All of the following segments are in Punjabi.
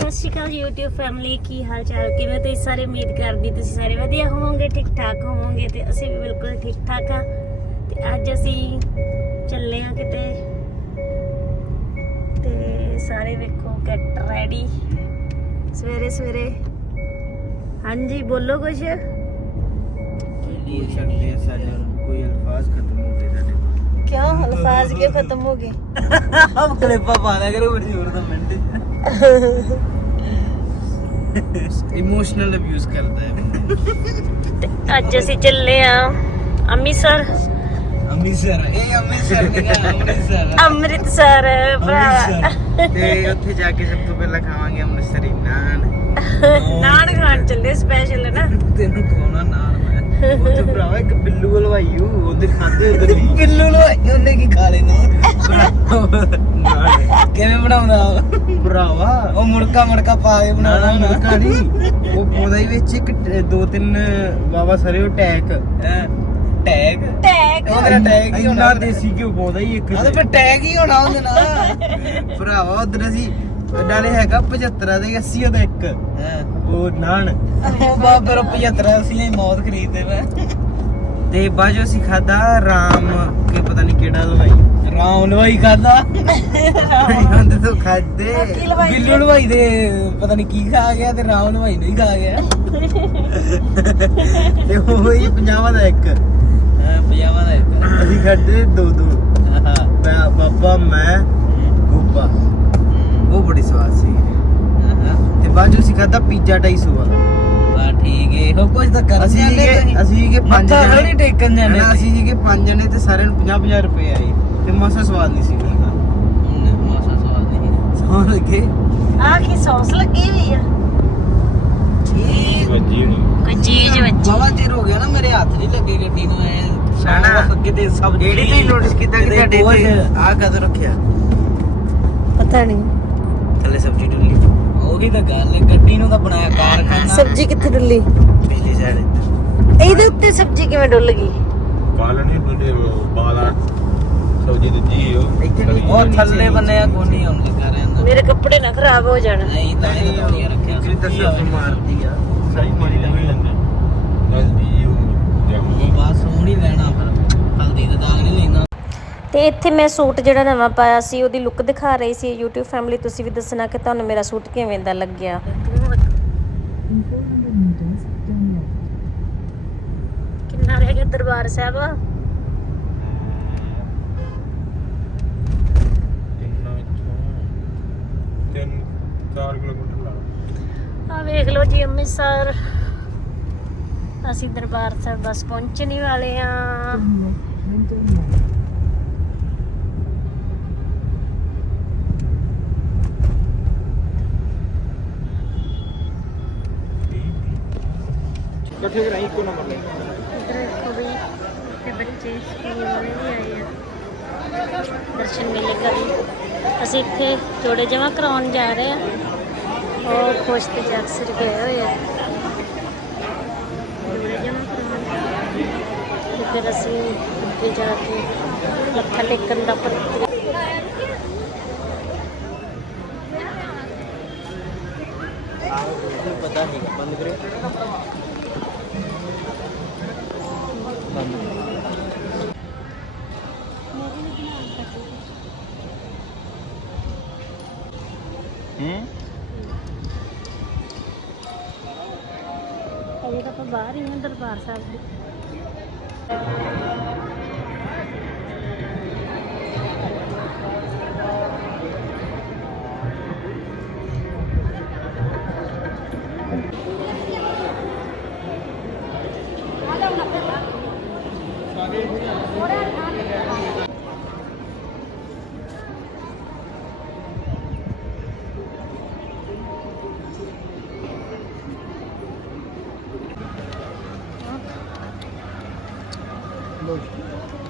ਸਤਿ ਸ਼੍ਰੀ ਅਕਾਲ YouTube ਫੈਮਿਲੀ ਕੀ ਹਾਲ ਚਾਲ ਕਿਵੇਂ ਤੁਸੀਂ ਸਾਰੇ? ਉਮੀਦ ਕਰਦੀ ਤੁਸੀਂ ਸਾਰੇ ਵਧੀਆ ਹੋਵੋਗੇ ਠੀਕ ਠਾਕ ਹੋਵੋਗੇ ਤੇ ਅਸੀਂ ਵੀ ਬਿਲਕੁਲ ਠੀਕ ਠਾਕ ਆ। ਤੇ ਅੱਜ ਅਸੀਂ ਚੱਲੇ ਆ ਕਿਤੇ। ਤੇ ਸਾਰੇ ਵੇਖੋ ਗੈਟ ਰੈਡੀ ਸਵੇਰੇ ਸਵੇਰੇ। ਹਾਂਜੀ ਬੋਲੋ ਕੁਝ ਬੋਲ ਸਕਦੇ ਆ ਸਾਡੇ ਖਤਮ ਹੋ ਗਏ ਸਾਡੇ ਕਿਉਂ? ਅਲਫਾਜ਼ ਕਿਉਂ ਖਤਮ ਹੋ ਗਏ? ਹਮ ਮਿੰਟ ਇਮੋਸ਼ਨਲ ਅਬਿਊਜ਼ ਕਰਦਾ ਹੈ। ਅੱਜ ਅਸੀਂ ਚੱਲੇ ਆ ਅੰਮ੍ਰਿਤਸਰ। ਅੰਮ੍ਰਿਤਸਰ ਇਹ ਅੰਮ੍ਰਿਤਸਰ ਨਹੀਂ ਆ, ਅੰਮ੍ਰਿਤਸਰ। ਆ। ਤੇ ਉੱਥੇ ਜਾ ਕੇ ਸਭ ਤੋਂ ਪਹਿਲਾਂ ਖਾਵਾਂਗੇ ਅੰਮ੍ਰਿਤਸਰੀ ਨਾਨ। ਨਾਨ ਖਾਣ ਚੱਲੇ ਸਪੈਸ਼ਲ ਨਾ। ਤੈਨੂੰ ਖਵਾਉਣਾ ਨਾਨ ਉੱਥੇ ਭਰਾਵਾ ਇੱਕ ਬਿੱਲੂ ਹਲਵਾਈ ਉਹ ਉਹਦੇ ਖਾਦੇ ਉਧਰ ਬਿੱਲੂ ਹਲਵਾਈ ਉਹਨੇ ਕੀ ਖਾ ਲੈਣਾ? ਕਿਵੇਂ ਬਣਾਉਂਦਾ ਭਰਾਵਾ। ਉਹ ਮੁੜਕਾ ਮੁੜਕਾ ਪਾ ਕੇ ਬਣਾਉਣਾ ਮੁੜਕਾ ਨਹੀਂ। ਉਹ ਪੌਦਾ ਹੀ ਵਿੱਚ ਇੱਕ ਟ- ਦੋ ਤਿੰਨ ਬਾਬਾ ਸਰੇ ਉਹ ਟੈਗ। ਟੈਗ? ਟੈਗ। ਉਹ ਤੇਰਾ ਟੈਗ ਹੀ ਹੋਣਾ ਦੇਸੀ ਘਿਓ ਪਾਉਂਦਾ ਹੀ ਇੱਕ ਉਹਦੇ ਫਿਰ ਟੈਗ ਹੀ ਹੋਣਾ ਉਹਦੇ ਨਾਲ। ਭਰਾਵਾ ਉਧਰ ਅਸੀਂ ਨਾਲੇ ਹੈਗਾ 75 ਦੇ 80 ਉਹਦਾ ਇੱਕ। ਉਹ ਨਾਨ। ਉਹ ਫਿਰ 75 80 ਦੀ ਮੌਤ ਖਰੀਦਦੇ ਮੈਂ ਤੇ ਬਾਜੋ ਅਸੀਂ ਖਾਦਾ ਰਾਮ ਕੇ ਪਤਾ ਨਹੀਂ ਕਿਹੜਾ ਹਲਵਾਈ। ਰਾਮ ਹਲਵਾਈ ਖਾਦਾ ਹੁੰਦੇ ਤੋਂ ਖਾਦੇ ਬਿੱਲੂ ਹਲਵਾਈ ਦੇ। ਪਤਾ ਨਹੀਂ ਕੀ ਖਾ ਗਿਆ ਤੇ ਰਾਮ ਹਲਵਾਈ ਨੂੰ ਹੀ ਖਾ ਗਿਆ। ਤੇ ਉਹ ਹੀ ਪੰਜਾਬਾਂ ਦਾ ਇੱਕ। ਹਾਂ ਪੰਜਾਬਾਂ ਦਾ ਇੱਕ। ਅਸੀਂ ਖਾਦੇ ਦੋ ਦੋ ਮੈਂ ਬਾਬਾ ਮੈਂ ਗੋਪਾ। ਉਹ ਬੜੀ ਸਵਾਦ ਸੀ। ਤੇ ਚੋਂ ਅਸੀਂ ਖਾਦਾ ਪੀਜ਼ਾ 250 ਵਾਲਾ। ਬਾ ਠੀਕ ਏ। ਹੋ ਕੁਝ ਤਾਂ ਕਰ ਅਸੀਂ ਸੀਗੇ ਅਸੀਂ ਸੀਗੇ ਪੰਜ ਮੱਥਾ ਜਣੇ। ਟੇਕਣ ਜਾਂਦੇ ਨਾ, ਅਸੀਂ ਸੀਗੇ ਪੰਜ ਜਣੇ ਤੇ ਸਾਰਿਆਂ ਨੂੰ 50 50 ਰੁਪਏ ਆਏ। ਤੇ ਮਸਾ ਸਵਾਦ ਨਹੀਂ ਸੀ ਮੌਸਾ ਸਵਾਦ ਨਹੀਂ ਸੌ। ਲੱਗੇ। ਆ ਕੀ ਸੌਸ ਲੱਗੀ ਹੋਈ ਆ? ਕੋਈ ਚੀਜ਼ ਵੱਜੀ। ਬਾਵਾ ਚਿਰ ਹੋ ਗਿਆ ਨਾ ਮੇਰੇ ਹੱਥ ਨਹੀਂ ਲੱਗੇ ਗੱਡੀ ਨੂੰ। ਐ ਨਾ, ਨਾ। ਕਿਤੇ ਸਭ ਜਿਹੜੀ ਤੁਸੀਂ ਨੋਟਿਸ ਕੀਤਾ ਕਿ ਤੁਹਾਡੇ ਤੇ ਆ ਕਦ ਰੱਖਿਆ? ਪਤਾ ਨਹੀਂ। ਥੱਲੇ ਸਬਜ਼ੀ ਡੁੱਲੀ। ਉਹੀ ਤਾਂ ਗੱਲ ਹੈ ਗੱਡੀ ਨੂੰ ਤਾਂ ਬਣਾਇਆ ਕਾਰਖਾਨਾ। ਸਬਜ਼ੀ ਕਿੱਥੇ ਡੁੱਲੀ? ਪਹਿਲੀ ਸਾਈਡ ਇਹਦੇ ਉੱਤੇ ਸਬਜ਼ੀ ਕਿਵੇਂ ਡੁੱਲ ਗਈ? ਬਾਲਣੀ ਬੁੱਢੇ ਬਾਲਾ ਸਬਜੀ ਦਿੱਤੀ ਉਹ। ਇੱਥੇ ਨਹੀਂ ਉਹ ਥੱਲੇ ਬੰਨੇ ਆ ਕੋਨੀ ਆਉਣ ਲੱਗਾ ਰਹਿੰਦਾ ਮੇਰੇ ਕੱਪੜੇ ਨਾ ਖਰਾਬ ਹੋ ਜਾਣ। ਨਹੀਂ ਤਾਂ ਇਹ ਤਾਂ ਵਧੀਆ ਰੱਖਿਆ ਇੱਕ ਤਾਂ ਸਬਜ਼ੀ ਮਾਰਦੀ ਆ। ਸਹੀ ਮਾਰੀ ਨਹੀਂ ਲੈਂਦਾ। ਹਲਦੀ ਉਹ। ਜੰਮੂ ਬਸ ਹੁਣ ਹੀ ਲੈਣਾ ਫਿਰ ਹਲਦੀ ਦਾ ਨਹੀਂ ਤੇ ਇੱਥੇ ਮੈਂ ਸੂਟ ਜਿਹੜਾ ਨਵਾਂ ਪਾਇਆ ਸੀ ਉਹਦੀ ਲੁੱਕ ਦਿਖਾ ਰਹੀ ਸੀ YouTube ਫੈਮਿਲੀ ਤੁਸੀਂ ਵੀ ਦੱਸਣਾ ਕਿ ਤੁਹਾਨੂੰ ਮੇਰਾ ਸੂਟ ਕਿਵੇਂ ਦਾ ਲੱਗਿਆ? ਕਿੰਨਾ ਰਹਿ ਗਿਆ ਦਰਬਾਰ ਸਾਹਿਬ? ਇੰਨਾ ਇੱਥੋਂ ਤਿੰਨ 4 ਕਿਲੋਮੀਟਰ ਲਾ ਆ ਵੇਖ ਲਓ ਜੀ ਅੰਮ੍ਰਿਤਸਰ। ਅਸੀਂ ਦਰਬਾਰ ਸਾਹਿਬ ਬਸ ਪਹੁੰਚਣ ਹੀ ਵਾਲੇ ਆ ਇਕੱਠੇ ਕਰਾਈ ਇੱਕੋ ਨੰਬਰ ਲੈ ਇੱਧਰ ਦੇਖੋ ਵੀ ਤੇ ਬੱਚੇ ਸਕੂਲ ਵਾਲੇ ਵੀ ਆਏ ਆ ਦਰਸ਼ਨ ਮੇਲੇ ਕਰਨ ਅਸੀਂ ਇੱਥੇ ਜੋੜੇ ਜਮਾ ਕਰਾਉਣ ਜਾ ਰਹੇ ਆ ਉਹ ਖੁਸ਼ ਤੇ ਜੱਕਸਰ ਗਏ ਹੋਏ ਆ ਜੋੜੇ ਜਮਾ ਕਰਾਉਣ ਤੇ ਫਿਰ ਅਸੀਂ ਅੱਗੇ ਜਾ ਕੇ ਮੱਥਾ ਟੇਕਣ ਦਾ ਪ੍ਰਤੀ ਪਤਾ ਨਹੀਂ ਬੰਦ ਕਰੇ ਹੂੰ? ਅਜੇ ਤਾਂ ਆਪਾਂ ਬਾਹਰ ਹੀ ਹਾਂ ਦਰਬਾਰ ਸਾਹਿਬ ਦੇ।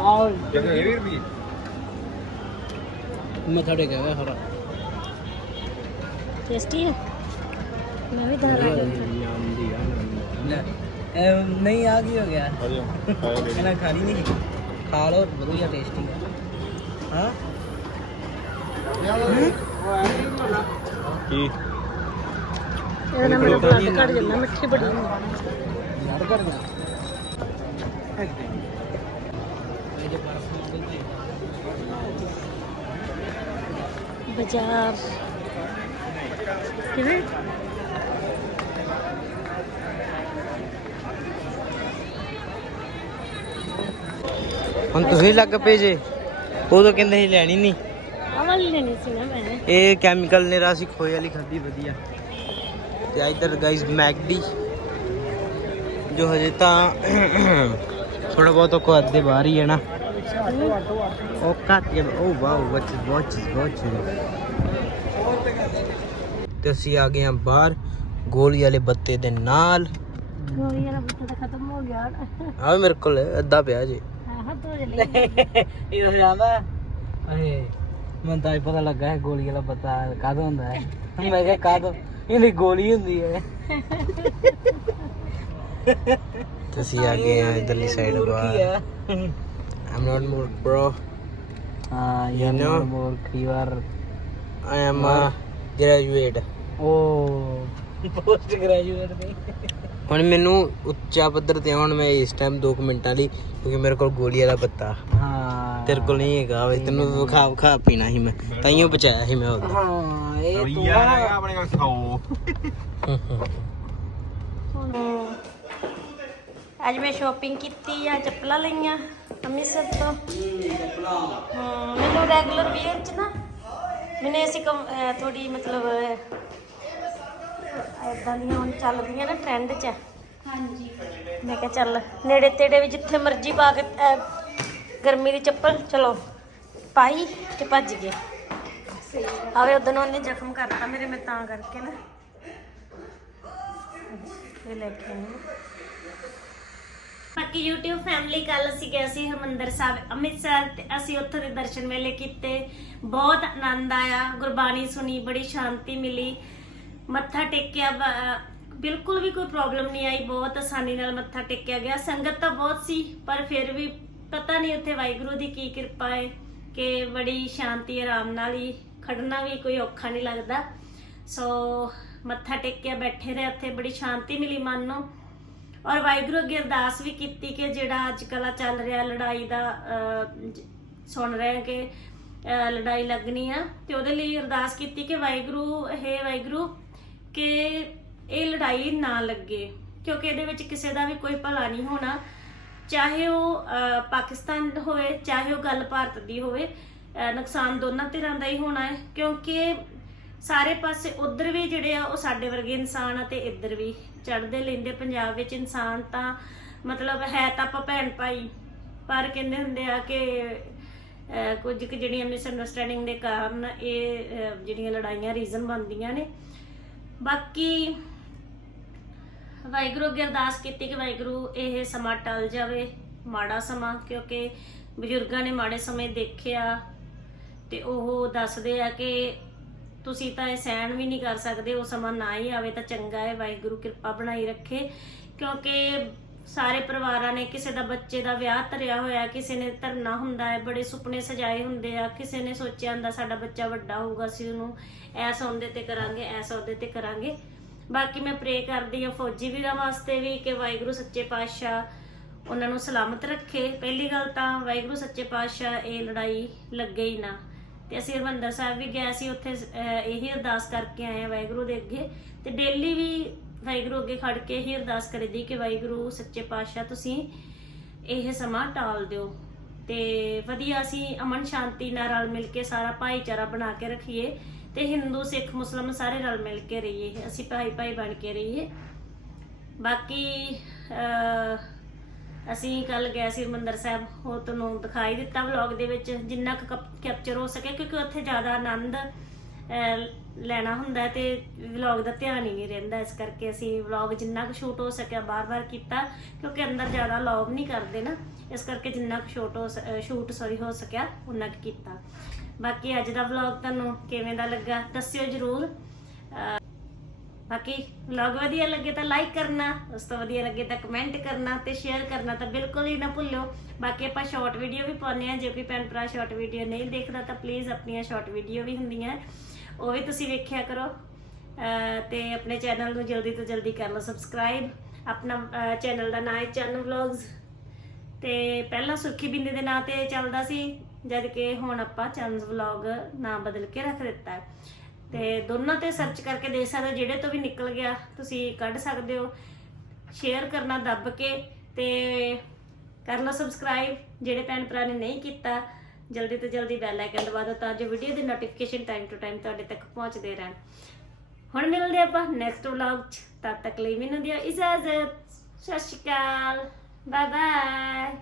ਆਓ ਜਗ੍ਹਾ ਇਹ ਵੀ ਮੱਥਾ ਟੇਕਿਆ ਹੋਇਆ ਹਰਾ ਟੇਸਟੀ ਹੈ ਮੈਂ ਵੀ ਦਾਲ ਆ ਲੈ ਐ ਨਹੀਂ ਆ ਕੀ ਹੋ ਗਿਆ? ਇਹਨਾਂ ਖਾਣੀ ਨਹੀਂ ਖਾ ਲਓ ਵਧੀਆ ਟੇਸਟੀ ਹਾਂ? ਕੀ? ਮੇਰਾ ਜਾਂਦਾ ਮਿੱਠੀ ਬੜੀ ਯਾਰ ਕਰ ਦੇ ਬਾਜ਼ਾਰ। ਕਿਵੇਂ? ਹੁਣ ਤੁਸੀਂ ਲੱਗ ਪਏ ਜੇ। ਉਦੋਂ ਕਹਿੰਦੇ ਸੀ ਲੈਣੀ ਨਹੀਂ ਵਾਲੀ ਲੈਣੀ ਸੀ ਨਾ ਮੈਂ ਇਹ ਕੈਮੀਕਲ ਨੇ ਰਾਸੀ ਖੋਏ ਵਾਲੀ ਖਾਦੀ ਵਧੀਆ। ਤੇ ਇਧਰ ਗਾਇਸ ਮੈਕਡੀ। ਜੋ ਹਜੇ ਤਾਂ ਥੋੜਾ ਬਹੁਤ ਉਹ ਕੋਦ ਦੇ ਬਾਹਰ ਹੀ ਹੈ ਨਾ। ਉਹ ਕੱਟ ਕੇ ਉਹ ਵਾਓ ਵਾਚ ਵਾਚ ਵਾਚ ਤੇ ਅਸੀਂ ਆ ਗਏ ਹਾਂ ਬਾਹਰ ਗੋਲੀ ਵਾਲੇ ਬੱਤੇ ਦੇ ਨਾਲ। ਗੋਲੀ ਵਾਲਾ ਬੁੱਤ ਤਾਂ ਖਤਮ ਹੋ ਗਿਆ। ਆ ਮੇਰੇ ਕੋਲ ਅੱਧਾ ਪਿਆ ਜੀ। ਜਲੇ ਇਹ ਤਾਂ ਜਾਂਦਾ ਅਏ ਮੈਨੂੰ ਤਾਂ ਇਹ ਪਤਾ ਲੱਗਾ ਹੈ ਗੋਲੀ ਵਾਲਾ ਪਤਾ ਕਾਹਦਾ ਹੁੰਦਾ ਹੈ। ਮੈਂ ਕਿਹਾ ਕਾਹਦਾ? ਇਹਦੀ ਗੋਲੀ ਹੁੰਦੀ ਹੈ। ਤੇ ਅਸੀਂ ਆ ਗਏ ਹਾਂ ਇਧਰਲੀ ਸਾਈਡ ਬਾਹਰ। I'm not more bro. ਹਾਂ You know? More I am a graduate. ਉਹ ਪੋਸਟ ਗ੍ਰੈਜੂਏਟ ਨਹੀਂ। ਹੁਣ ਮੈਨੂੰ ਉੱਚਾ ਪੱਧਰ ਤੇ ਆਉਣ ਮੈਂ ਇਸ ਟਾਈਮ 2 ਮਿੰਟਾਂ ਲਈ ਕਿਉਂਕਿ ਮੇਰੇ ਕੋਲ ਗੋਲੀ ਵਾਲਾ ਪੱਤਾ। ਹਾਂ। ਤੇਰੇ ਕੋਲ ਨਹੀਂ ਹੈਗਾ ਵੇ ਤੈਨੂੰ ਵਿਖਾ ਵਿਖਾ ਪੀਣਾ ਸੀ ਮੈਂ। ਤਾਈਓ ਬਚਾਇਆ ਸੀ ਮੈਂ ਉਹਦਾ ਹਾਂ ਇਹ ਤੂੰ ਆਪਣੇ ਕੋਲ 100 ਅੱਜ ਮੈਂ ਸ਼ਾਪਿੰਗ ਕੀਤੀ ਆ ਚੱਪਲਾਂ ਲਈਆਂ ਅੰਮ੍ਰਿਤਸਰ ਤੋਂ। ਹਾਂ ਮੈਨੂੰ ਰੈਗੂਲਰ ਵੇਅਰ ਚ ਨਾ ਮੈਨੇ ਅਸੀਂ ਥੋੜੀ ਮਤਲਬ ਐਦਾਂ ਦੀਆਂ ਹੁਣ ਚੱਲਦੀਆਂ ਨਾ ਟ੍ਰੈਂਡ ਚ। ਹਾਂਜੀ। ਮੈਂ ਕਿਹਾ ਚੱਲ ਨੇੜੇ ਤੇੜੇ ਵੀ ਜਿੱਥੇ ਮਰਜ਼ੀ ਪਾ ਕੇ ਅਹ, ਗਰਮੀ ਦੀ ਚੱਪਲ ਚਲੋ ਪਾਈ ਤੇ ਭੱਜ ਗਏ। ਆਵੇ ਉਦੋਂ ਉਹਨੇ ਜ਼ਖਮ ਕਰਤਾ ਮੇਰੇ ਮੈਂ ਤਾਂ ਕਰਕੇ ਨਾ। ਇਹ ਲੈ ਕੇ ਆਈ ਹਾਂ। ਬਾਕੀ YouTube ਫੈਮਿਲੀ ਕੱਲ ਅਸੀਂ ਗਏ ਸੀ ਹਰਮੰਦਰ ਸਾਹਿਬ ਅੰਮ੍ਰਿਤਸਰ ਤੇ ਅਸੀਂ ਉੱਥੇ ਦੇ ਦਰਸ਼ਨ ਮੇਲੇ ਕੀਤੇ। ਬਹੁਤ ਆਨੰਦ ਆਇਆ ਗੁਰਬਾਣੀ ਸੁਣੀ ਬੜੀ ਸ਼ਾਂਤੀ ਮਿਲੀ। ਮੱਥਾ ਟੇਕਿਆ ਬ- ਬਿਲਕੁਲ ਵੀ ਕੋਈ ਪ੍ਰੋਬਲਮ ਨਹੀਂ ਆਈ, ਬਹੁਤ ਆਸਾਨੀ ਨਾਲ ਮੱਥਾ ਟੇਕਿਆ ਗਿਆ। ਸੰਗਤ ਤਾਂ ਬਹੁਤ ਸੀ, ਪਰ ਫਿਰ ਵੀ ਪਤਾ ਨਹੀਂ ਉੱਥੇ ਵਾਹਿਗੁਰੂ ਦੀ ਕੀ ਕਿਰਪਾ ਹੈ ਕਿ ਬੜੀ ਸ਼ਾਂਤੀ, ਆਰਾਮ ਨਾਲ ਹੀ ਖੜਨਾ ਵੀ ਕੋਈ ਔਖਾ ਨਹੀਂ ਲੱਗਦਾ। ਸੋ ਮੱਥਾ ਟੇਕਿਆ, ਬੈਠੇ ਰਹੇ ਉੱਥੇ, ਬੜੀ ਸ਼ਾਂਤੀ ਮਿਲੀ ਮਨ ਨੂੰ। ਔਰ ਵਾਹਿਗੁਰੂ ਅੱਗੇ ਅਰਦਾਸ ਵੀ ਕੀਤੀ ਕਿ ਜਿਹੜਾ ਅੱਜ ਕੱਲ੍ਹ ਚੱਲ ਰਿਹਾ, ਲੜਾਈ ਦਾ ਸੁਣ ਰਹੇ ਕਿ ਲੜਾਈ ਲੱਗਣੀ ਆ। ਤੇ ਉਹਦੇ ਲਈ ਅਰਦਾਸ ਕੀਤੀ ਕਿ ਵਾਹਿਗੁਰੂ, ਹੈ ਵਾਹਿਗੁਰੂ ਕਿ ਇਹ ਲੜਾਈ ਨਾ ਲੱਗੇ ਕਿਉਂਕਿ ਇਹਦੇ ਵਿੱਚ ਕਿਸੇ ਦਾ ਵੀ ਕੋਈ ਭਲਾ ਨਹੀਂ ਹੋਣਾ। ਚਾਹੇ ਉਹ ਪਾਕਿਸਤਾਨ ਹੋਵੇ ਚਾਹੇ ਉਹ ਗੱਲ ਭਾਰਤ ਦੀ ਹੋਵੇ ਨੁਕਸਾਨ ਦੋਨਾਂ ਧਿਰਾਂ ਦਾ ਹੀ ਹੋਣਾ ਹੈ ਕਿਉਂਕਿ ਸਾਰੇ ਪਾਸੇ ਉਧਰ ਵੀ ਜਿਹੜੇ ਆ ਉਹ ਸਾਡੇ ਵਰਗੇ ਇਨਸਾਨ ਆ ਤੇ ਇੱਧਰ ਵੀ। ਚੜ੍ਹਦੇ ਲੈਂਦੇ ਪੰਜਾਬ ਵਿੱਚ ਇਨਸਾਨ ਤਾਂ ਮਤਲਬ ਹੈ ਤਾਂ ਆਪਾਂ ਭੈਣ ਭਾਈ ਪਰ ਕਹਿੰਦੇ ਹੁੰਦੇ ਆ ਕਿ ਅਹ, ਕੁਝ ਕੁ ਜਿਹੜੀਆਂ ਮਿਸਅੰਡਰਸਟੈਂਡਿੰਗ ਦੇ ਕਾਰਨ ਇਹ ਜਿਹੜੀਆਂ ਲੜਾਈਆਂ ਰੀਜ਼ਨ ਬਣਦੀਆਂ ਨੇ। ਬਾਕੀ ਵਾਹਿਗੁਰੂ ਅੱਗੇ ਅਰਦਾਸ ਕੀਤੀ ਕਿ ਵਾਹਿਗੁਰੂ ਇਹ ਸਮਾਂ ਟਲ ਜਾਵੇ, ਮਾੜਾ ਸਮਾਂ, ਕਿਉਂਕਿ ਬਜ਼ੁਰਗਾਂ ਨੇ ਮਾੜੇ ਸਮੇਂ ਦੇਖਿਆ ਤੇ ਉਹ ਦੱਸਦੇ ਆ ਕਿ ਤੁਸੀਂ ਤਾਂ ਇਹ ਸਹਿਣ ਵੀ ਨਹੀਂ ਕਰ ਸਕਦੇ, ਉਹ ਸਮਾਂ ਨਾ ਹੀ ਆਵੇ ਤਾਂ ਚੰਗਾ ਹੈ, ਵਾਹਿਗੁਰੂ ਕਿਰਪਾ ਬਣਾਈ ਰੱਖੇ, ਕਿਉਂਕਿ ਸਾਰੇ ਪਰਿਵਾਰਾਂ ਨੇ, ਕਿਸੇ ਦਾ ਬੱਚੇ ਦਾ ਵਿਆਹ ਧਰਿਆ ਹੋਇਆ, ਕਿਸੇ ਨੇ ਧਰਨਾ ਹੁੰਦਾ ਹੈ, ਬੜੇ ਸੁਪਨੇ ਸਜਾਏ ਹੁੰਦੇ ਆ, ਕਿਸੇ ਨੇ ਸੋਚਿਆ ਹੁੰਦਾ ਸਾਡਾ ਬੱਚਾ ਵੱਡਾ ਹੋਊਗਾ, ਅਸੀਂ ਉਹਨੂੰ ਐਸ ਅਹੁਦੇ ਤੇ ਕਰਾਂਗੇ, ਐਸ ਅਹੁਦੇ ਤੇ ਕਰਾਂਗੇ। ਬਾਕੀ ਮੈਂ ਪ੍ਰੇ ਕਰਦੀ ਆ ਫੌਜੀ ਵੀਰਾਂ ਵਾਸਤੇ ਵੀ ਕਿ ਵਾਹਿਗੁਰੂ ਸੱਚੇ ਪਾਤਸ਼ਾਹ ਉਹਨਾਂ ਨੂੰ ਸਲਾਮਤ ਰੱਖੇ। ਪਹਿਲੀ ਗੱਲ ਤਾਂ ਵਾਹਿਗੁਰੂ ਸੱਚੇ ਪਾਤਸ਼ਾਹ ਇਹ ਲੜਾਈ ਲੱਗੇ ਹੀ ਨਾ। ਤੇ ਅਸੀਂ ਹਰਮੰਦਰ ਸਾਹਿਬ ਵੀ ਗਏ ਸੀ, ਉੱਥੇ ਇਹੀ ਅਰਦਾਸ ਕਰਕੇ ਆਏ ਆ ਵਾਹਿਗੁਰੂ ਦੇ ਅੱਗੇ। ਤੇ ਡੇਲੀ ਵੀ ਵਾਹਿਗੁਰੂ ਅੱਗੇ ਖੜ ਕੇ ਇਹੀ ਅਰਦਾਸ ਕਰੀਦੀ ਕਿ ਵਾਹਿਗੁਰੂ ਸੱਚੇ ਪਾਤਸ਼ਾਹ ਤੁਸੀਂ ਇਹ ਸਮਾਂ ਟਾਲ ਦਿਓ। ਤੇ ਵਧੀਆ ਅਸੀਂ ਅਮਨ ਸ਼ਾਂਤੀ ਨਾਲ ਰਲ ਮਿਲ ਕੇ ਸਾਰਾ ਭਾਈਚਾਰਾ ਬਣਾ ਕੇ ਰੱਖੀਏ ਤੇ ਹਿੰਦੂ ਸਿੱਖ ਮੁਸਲਮਾਨ ਸਾਰੇ ਰਲ ਮਿਲ ਕੇ ਰਹੀਏ। ਅਸੀਂ ਭਾਈ ਭਾਈ ਬਣ ਕੇ ਰਹੀਏ। ਬਾਕੀ ਅਹ, ਅਸੀਂ ਕੱਲ ਗਏ ਸੀ ਹਰਿਮੰਦਰ ਸਾਹਿਬ। ਉਹ ਤੁਹਾਨੂੰ ਦਿਖਾਈ ਦਿੱਤਾ ਵਲੌਗ ਦੇ ਵਿੱਚ ਜਿੰਨਾ ਕੁ ਕੈਪਚਰ ਹੋ ਸਕੇ ਕਿਉਂਕਿ ਉੱਥੇ ਜ਼ਿਆਦਾ ਆਨੰਦ ਅਹ, ਲੈਣਾ ਹੁੰਦਾ ਹੈ ਤੇ ਵਲੌਗ ਦਾ ਧਿਆਨ ਹੀ ਨਹੀਂ ਰਹਿੰਦਾ। ਇਸ ਕਰਕੇ ਅਸੀਂ ਵਲੌਗ ਜਿੰਨਾ ਕੁ ਸ਼ੂਟ ਹੋ ਸਕਿਆ ਬਾਰ-ਬਾਰ ਕੀਤਾ, ਕਿਉਂਕਿ ਅੰਦਰ ਜ਼ਿਆਦਾ ਲੌਗ ਨਹੀਂ ਕਰਦੇ ਨਾ। ਇਸ ਕਰਕੇ ਜਿੰਨਾ ਕੁ ਸ਼ੂਟ ਹੋ ਸ਼ੂਟ ਸੌਰੀ ਹੋ ਸਕਿਆ ਉਨਾ ਕੁ ਕੀਤਾ। ਬਾਕੀ ਅੱਜ ਦਾ ਵਲੌਗ ਤੁਹਾਨੂੰ ਕਿਵੇਂ ਦਾ ਲੱਗਾ, ਦੱਸਿਓ ਜਰੂਰ। ਬਾਕੀ ਵਲੌਗ ਵਧੀਆ ਲੱਗੇ ਤਾਂ ਲਾਈਕ ਕਰਨਾ, ਉਸ ਤੋਂ ਵਧੀਆ ਲੱਗੇ ਤਾਂ ਕਮੈਂਟ ਕਰਨਾ ਤੇ ਸ਼ੇਅਰ ਕਰਨਾ ਤਾਂ ਬਿਲਕੁਲ ਹੀ ਨਾ ਭੁੱਲਿਓ ਬਾਕੀ ਆਪਾਂ ਸ਼ਾਰਟ ਵੀਡੀਓ ਵੀ ਪਾਉਂਦੇ ਆ ਜੇ ਕੋਈ ਭੈਣ ਭਰਾ ਸ਼ਾਰਟ ਵੀਡੀਓ ਨਹੀਂ ਦੇਖਦਾ ਤਾਂ ਪਲੀਜ਼ ਆਪਣੀਆਂ ਸ਼ਾਰਟ ਵੀਡੀਓ ਵੀ ਹੁੰਦੀਆਂ। ਉਹ ਵੀ ਤੁਸੀਂ ਵੇਖਿਆ ਕਰੋ। ਅਹ ਤੇ ਆਪਣੇ ਚੈਨਲ ਨੂੰ ਜਲਦੀ ਤੋਂ ਜਲਦੀ ਕਰ ਲਓ ਸਬਸਕ੍ਰਾਈਬ ਆਪਣਾ ਚੈਨਲ ਦਾ ਨਾਮ ਹੈ ਚੰਨ ਵਲੌਗਸ ਤੇ ਪਹਿਲਾਂ ਸੁਰਖੀ ਬਿੰਦੀ ਦੇ ਨਾਂ ਤੇ ਚੱਲਦਾ ਸੀ, ਜਦ ਕਿ ਹੁਣ ਆਪਾਂ ਚੰਨਸ ਵਲੌਗ ਨਾਮ ਬਦਲ ਕੇ ਰੱਖ ਦਿੱਤਾ ਹੈ। ਤੇ ਦੋਨਾਂ ਤੇ ਸਰਚ ਕਰਕੇ ਦੇਖ ਸਕਦੇ ਹੋ, ਜਿਹੜੇ ਤੋਂ ਵੀ ਨਿਕਲ ਗਿਆ, ਤੁਸੀਂ ਕੱਢ ਸਕਦੇ ਹੋ। ਸ਼ੇਅਰ ਕਰਨਾ ਦੱਬ ਕੇ ਤੇ ਕਰ ਲਓ ਸਬਸਕ੍ਰਾਈਬ ਜਿਹੜੇ ਭੈਣ ਭਰਾ ਨੇ ਨਹੀਂ ਕੀਤਾ ਜਲਦੀ ਤੋਂ ਜਲਦੀ ਬੈਲ ਆਈਕਨ ਦਬਾ ਦਿਓ ਤਾਂ ਜੋ ਵੀਡੀਓ ਦੇ ਨੋਟੀਫਿਕੇਸ਼ਨ ਟਾਈਮ ਟੂ ਟਾਈਮ ਤੁਹਾਡੇ ਤੱਕ ਪਹੁੰਚਦੇ ਰਹਿਣ। ਹੁਣ ਮਿਲਦੇ ਆਪਾਂ ਨੈਕਸਟ ਵਲੌਗ 'ਚ। ਤਦ ਤੱਕ ਲਈ ਮੈਨੂੰ ਦਿਓ ਇਜਾਜ਼ਤ। ਸਤਿ ਸ਼੍ਰੀ ਅਕਾਲ। Bye bye